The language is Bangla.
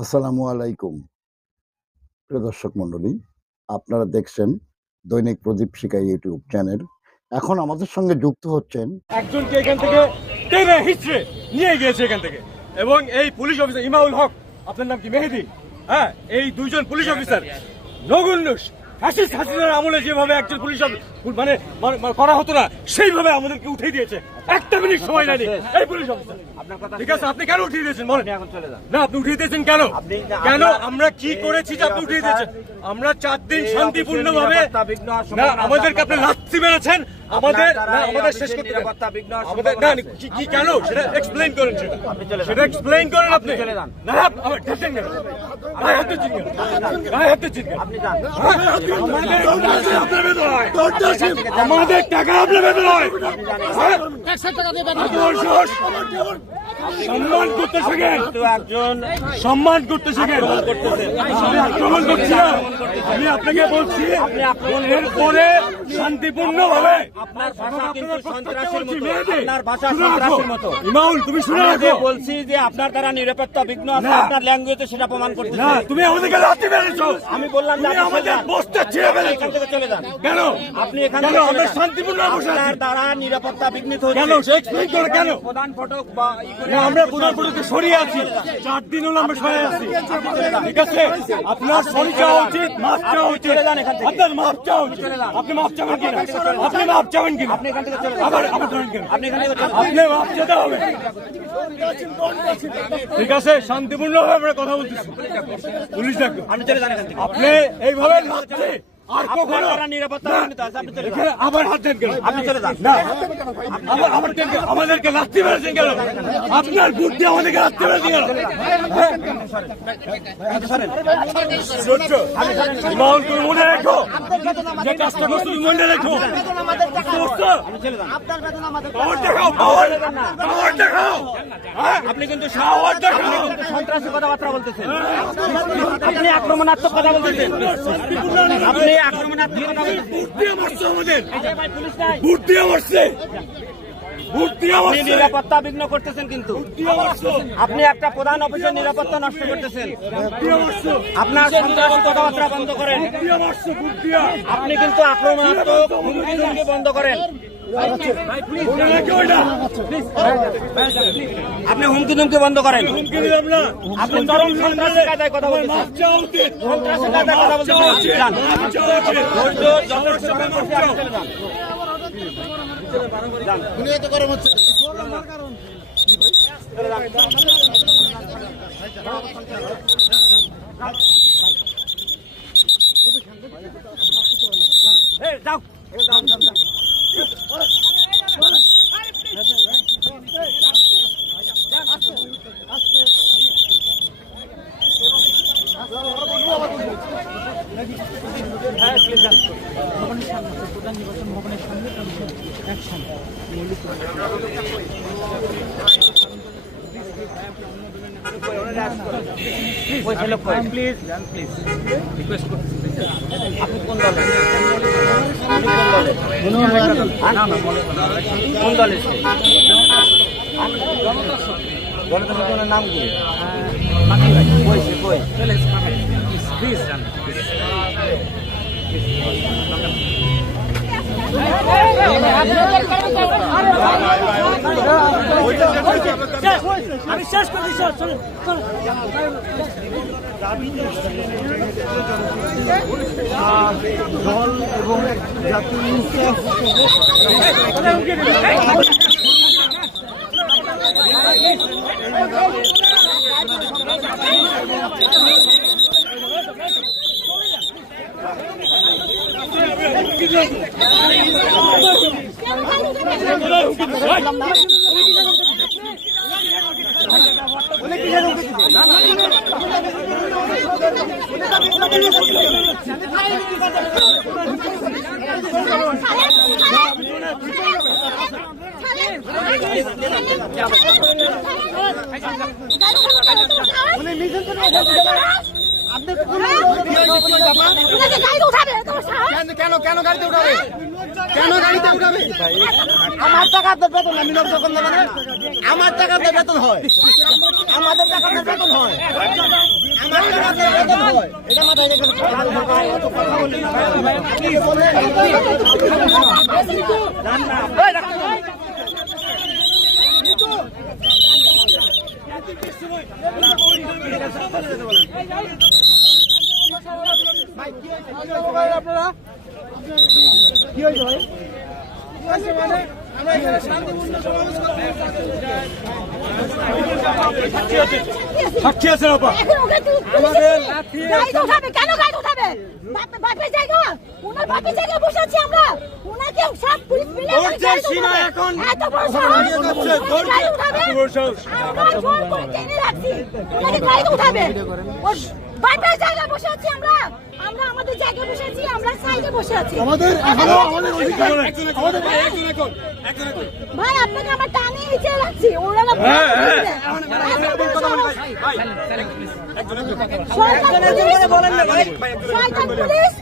আসসালামু আলাইকুম প্রিয় দর্শক মণ্ডলী, আপনারা দেখছেন দৈনিক প্রদীপ শিকা ইউটিউব চ্যানেল। এখন আমাদের সঙ্গে যুক্ত হচ্ছেন একজনকে এখান থেকে টেনে হিচড়ে নিয়ে গিয়েছে এখান থেকে, এবং এই পুলিশ অফিসার ইমাউল হক, আপনার নাম কি মেহেদি, হ্যাঁ, এই দুইজন পুলিশ অফিসার নগুন্ডুস ফ্যাসিস্ট হাসিনার আমলে যেভাবে একজন পুলিশ মানে করা হতো না, সেইভাবে আমাদেরকে উঠিয়ে দিয়েছে। একটা মিনিট সময় নেয়নি এই পুলিশ অফিসার। ঠিক আছে, আপনি কেন উঠিয়ে দিয়েছেন বলেন? না, আপনি উঠিয়ে দিয়েছেন কেন? কেন? আমরা কি করেছি যে আপনি উঠিয়ে দিয়েছেন? আমরা 4 দিন শান্তিপূর্ণ ভাবে, না আমাদেরকে আপনি লাথি মেরেছেন, আমাদের শেষ করতে আমাদের না কি কেন সেটা এক্সপ্লেইন করেন, সেটা এক্সপ্লেইন করেন আপনি। না আমার ঠেকেন কেন? গায়ে হাতে চিনকেন, গায়ে হাতে চিনকেন। আমাদের টাকা আপনার বেতন হয়, সম্মান করতে শেখেন, সম্মান করতে শেখেন। আমি আক্রমণ করছি না, আমি আপনাকে বলছি এরপরে শান্তিপূর্ণ ভাবে। ইমাউল, তুমি শুনে রাখো, বলছি যে আপনার দ্বারা নিরাপত্তা বিঘ্ন আছে, আপনার ল্যাঙ্গুয়েজে সেটা প্রমাণ করতে। না, তুমি আমাদেরকে লাথি মেরেছো। আমি বললাম যে আমাদের বসতে ছিঁড়ে ফেলেছো। এখান থেকে চলে যান। কেন? আপনি এখানে আমরা শান্তিপূর্ণ বসে আছি। আপনার দ্বারা নিরাপত্তা বিঘ্নিত হচ্ছে। কেন সে এক্সপ্লেইন করে কেন? প্রধান ফটক বা আমরা প্রধান ফটকে সরিয়ে আছি, 4 দিন হলো আমরা সরিয়ে আছি। ঠিক আছে, আপনার সরি চাওয়া উচিত, মাফ চাওয়া উচিত। আপনার মাফ চাওয়া উচিত। আপনি মাফ চাবেন কিনা? আপনি মাফ চাবেন কিনা? আপনি এখান থেকে চলে যান। আবার ধরেন কিনা? আপনি এখান থেকে আপনি মাফ চাইতে হবে। ঠিক আছে, শান্তিপূর্ণ ভাবে আমরা কথা বলতেছি। পুলিশ ডাকো, আপনি চলে যান এখান থেকে। আপনি এইভাবে লাথি আর কখনো নিরাপত্তা বিঘ্নিত আছে, আপনি চলে যান। এখানে আবার হাত দেন কেন? আপনি চলে যান। না, আমাদেরকে লাথি মেরেছেন কেন? আপনার বুদ্ধি আমাদেরকে লাথি মেরেছেন কেন? ইমাউল, তুমি মনে রেখো যে কাজটা করছো, তুমি মনে রেখো। পাওয়ার দেখাও, পাওয়ার দেখাও। আপনি কিন্তু পাওয়ার দেখাও। সন্ত্রাসী কথাবার্তা বলতেছেন, আপনি আক্রমণাত্মক কথা বলতেছেন, আপনি আক্রমণাত্মক কথা বলতেছেন। বুদ্ধি মারছে, আপনি নিরাপত্তা বিঘ্ন করতেছেন, কিন্তু আপনি একটা প্রধান অফিসের নিরাপত্তা নষ্ট করতেছেন। আপনার সন্ত্রাসী কথাবার্তা বন্ধ করেন। আপনি কিন্তু আক্রমণাত্মক হুমকি বন্ধ করেন। আপনি হুমকি ধুমকি বন্ধ করেন। আপনি চরম সন্ত্রাসী কায়দায় কথা বলতেছেন, সন্ত্রাসী কায়দায় কথা বলতেছেন। যাও প্রধান নির্বাচন ভবনের সামনে একসঙ্গে প্লিজ প্লিজ রিকোয়েস্ট করছি। আপনি কোন দলের? কোন দলের? গণতন্ত্রের নাম কি? প্লিজ আমি শেষ করে দিচ্ছি। দল এবং জাতীয় কেন কেন গাড়িতে উঠাবে? কেন গাড়িতে উঠাবে? আমার টাকাতে বেতন আমি লোক যখন দেবেন আমার টাকাতে বেতন হয়, আমাদের টাকাতে বেতন হয়। সাক্ষী আছেন আপা এখন ওকে গাড়িতে উঠাবে কেন? গাড়িতে উঠাবে বাপের জায়গা, ওনার বাপের জায়গায় বসে আছি আমরা। ওনাকে সব পুলিশ মিলে এত বড় সাহস, গাড়ি উঠাবে। আমরা জোর করে টেনে রাখছি, ওনাকে গাড়িতে উঠাবে। ওর বাপের জায়গায় বসে আছি আমরা, আমরা আমাদের জায়গায় বসে আছি, আমরা সাইডে বসে আছি। ভাই আপনাকে আমার টানে নিচে রাখছি, ওরা না শয়তান পুলিশ